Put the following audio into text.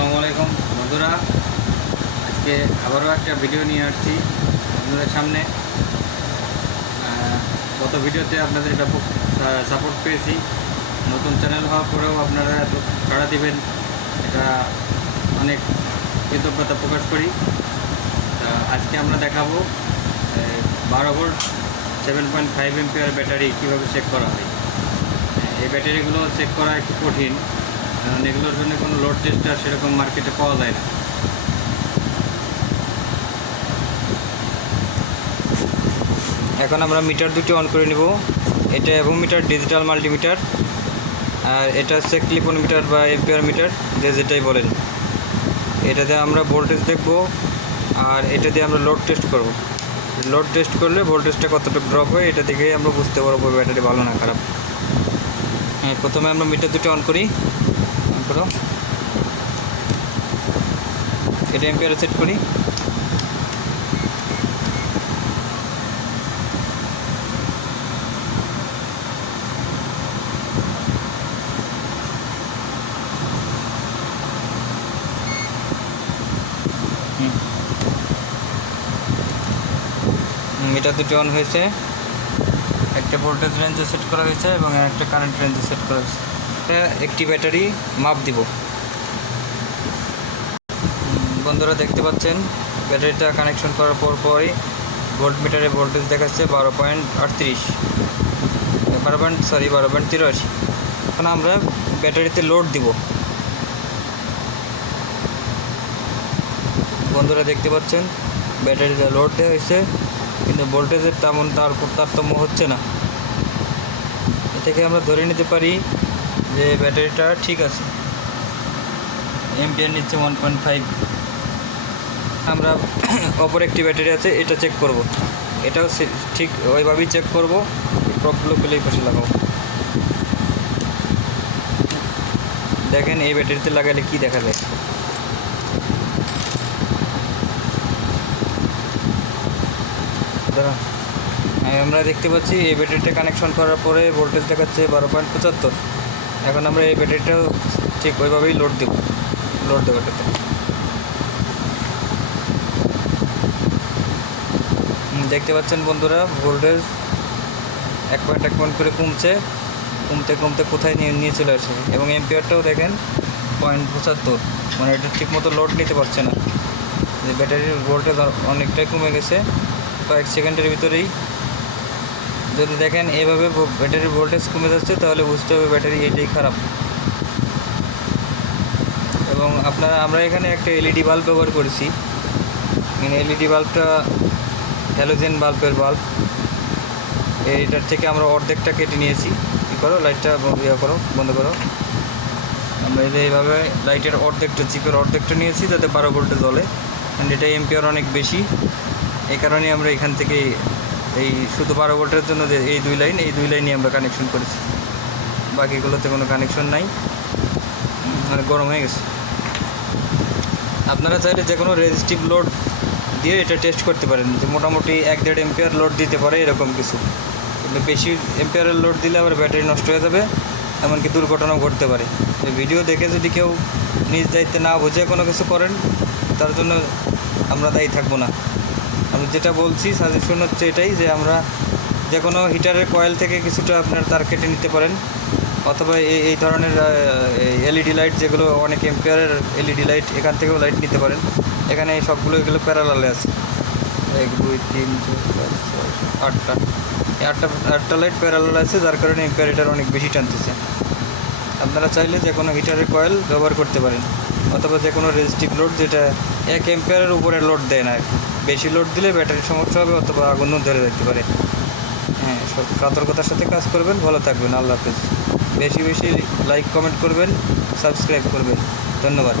আসসালামু আলাইকুম, বন্ধুরা। আজকে আবারও একটা ভিডিও নিয়ে আসছি আপনাদের সামনে। গত ভিডিওতে আপনাদের ব্যাপক সাপোর্ট পেয়েছি। নতুন চ্যানেল হওয়ার পরেও আপনারা এত সাড়া দিবেন, এটা অনেক কৃতজ্ঞতা প্রকাশ করি। আজকে আমরা দেখাবো বারো volt seven point five ampere battery কীভাবে চেক করা হয়। এই ব্যাটারিগুলো চেক করা একটু কঠিন। কারণ এগুলোর জন্য কোনো লোড টেস্টার সেরকম মার্কেটে পাওয়া যায় না। এখন আমরা মিটার দুটি অন করে নেব। এটা এবং মিটার ডিজিটাল মাল্টিমিটার আর এটা হচ্ছে ক্লিপন মিটার বা এম্পিয়ার মিটার যে যেটাই বলেন। এটাতে আমরা ভোল্টেজ দেখব আর এটা দিয়ে আমরা লোড টেস্ট করব। লোড টেস্ট করলে ভোল্টেজটা কতটুকু ড্রপ হয়, এটা থেকেই আমরা বুঝতে পারব ব্যাটারি ভালো না খারাপ। হ্যাঁ প্রথমে আমরা মিটার দুটো অন করি। করো। এটা এম্পিয়ারে সেট করি। মিটার দুটি অন হয়েছে। একটা ভোল্টেজ রেঞ্জে সেট করা হয়েছে এবং একটা কারেন্ট রেঞ্জে সেট করা হয়েছে। এটা একটি ব্যাটারি মাপ দিব। বন্ধুরা দেখতে পাচ্ছেন, ব্যাটারিটা কানেকশন করার পর পরই ভোল্ট মিটারে ভোল্টেজ দেখাচ্ছে বারো পয়েন্ট আটত্রিশ। বারো পয়েন্ট সরি বারো পয়েন্ট তিরাশি। এখন আমরা ব্যাটারিতে লোড দিব। বন্ধুরা দেখতে পাচ্ছেন, ব্যাটারিতে লোড দেওয়া হয়েছে, কিন্তু ভোল্টেজের তেমন তার তারতম্য হচ্ছে না। থেকে আমরা ধরে নিতে পারি যে ব্যাটারিটা ঠিক আছে। এমপিআর নিচ্ছে ওয়ান পয়েন্ট ফাইভ আমরা অপর একটি ব্যাটারি আছে, এটা চেক করব। এটাও ঠিক ওইভাবেই চেক করব, প্রপগুলো এই পাশে লাগাবো। দেখেন, এই ব্যাটারিতে লাগালে কি দেখা যায়? আমরা দেখতে পাচ্ছি, এই ব্যাটারিটা কানেকশন করার পরে ভোল্টেজ দেখাচ্ছে বারো পয়েন্ট পঁচাত্তর। এখন আমরা এই ব্যাটারিটাও ঠিক ওইভাবেই লোড দেব লোড দেবো এটাতে। দেখতে পাচ্ছেন বন্ধুরা ভোল্টেজ এক পয়েন্ট এক পয়েন্ট করে কমছে, কমতে কমতে কোথায় নিয়ে নিয়ে চলে আসে এবং এমপিআরটাও দেখেন পয়েন্ট পঁচাত্তর মানে এটা ঠিকমতো লোড নিতে পারছে না। যে ব্যাটারির ভোল্টেজ অনেকটাই কমে গেছে, কয়েক সেকেন্ডের ভিতরেই যদি দেখেন এইভাবে ভ- ব্যাটারির ভোল্টেজ কমে যাচ্ছে, তাহলে বুঝতে হবে ব্যাটারি এটাই খারাপ। এবং আপনারা, আমরা এখানে একটা এলইডি বাল্ব ব্যবহার করেছি। মানে এলইডি বাল্বটা হ্যালোজেন বাল্বের বাল্ব এইটার থেকে আমরা অর্ধেকটা কেটে নিয়েছি। কী করো লাইটটা ইয়ে করো, বন্ধ করো। আমরা এই এইভাবে লাইটের অর্ধেকটা চিপের অর্ধেকটা নিয়েছি, যাতে বারো ভোল্টে জ্বলে। কারণ এটা এম্পিয়ার অনেক বেশি। এই কারণে আমরা এখান থেকে এই শুধু বারো ভোল্টের জন্য যে এই দুই লাইন, এই দুই লাইনই আমরা কানেকশন করেছি। বাকিগুলোতে কোনো কানেকশন নাই। মানে গরম হয়ে গেছে। আপনারা চাইলে যে কোনো রেজিস্টিভ লোড দিয়ে এটা টেস্ট করতে পারেন। যে মোটামুটি এক দেড় এম্পিয়ার লোড দিতে পারে এরকম কিছু। কিন্তু বেশি এম্পিয়ারের লোড দিলে আবার ব্যাটারি নষ্ট হয়ে যাবে, এমনকি দুর্ঘটনাও ঘটতে পারে। ভিডিও দেখে যদি কেউ নিজ দায়িত্বে না বুঝে কোনো কিছু করেন, তার জন্য আমরা দায়ী থাকব না। আমি যেটা বলছি সাজেশন হচ্ছে এটাই যে আমরা যে কোনো হিটারের কয়েল থেকে কিছুটা আপনার তার কেটে নিতে পারেন। অথবা এই এই ধরনের এলইডি লাইট যেগুলো অনেক এম্পিয়ারের এলইডি লাইট এখান থেকেও লাইট নিতে পারেন। এখানে এই সবগুলো এগুলো প্যারালালে আছে। এক, দুই, তিন আটটা। এই আটটা আটটা লাইট প্যারালাল আছে, যার কারণে এম্পিয়ার হিটার অনেক বেশি টানতেছে আপনারা চাইলে যে কোনো হিটারের কয়েল ব্যবহার করতে পারেন। অথবা যে কোনো রেজিস্টিভ লোড যেটা এক এম্পেয়ারের উপরে লোড দেয় না বেশি লোড দিলে ব্যাটারির সমস্যা হবে অথবা আগুনও ধরে যেতে পারে। হ্যাঁ সব সতর্কতার সাথে কাজ করবেন, ভালো থাকবেন, আল্লাহ হাফেজ। বেশি বেশি লাইক কমেন্ট করবেন সাবস্ক্রাইব করবেন। ধন্যবাদ।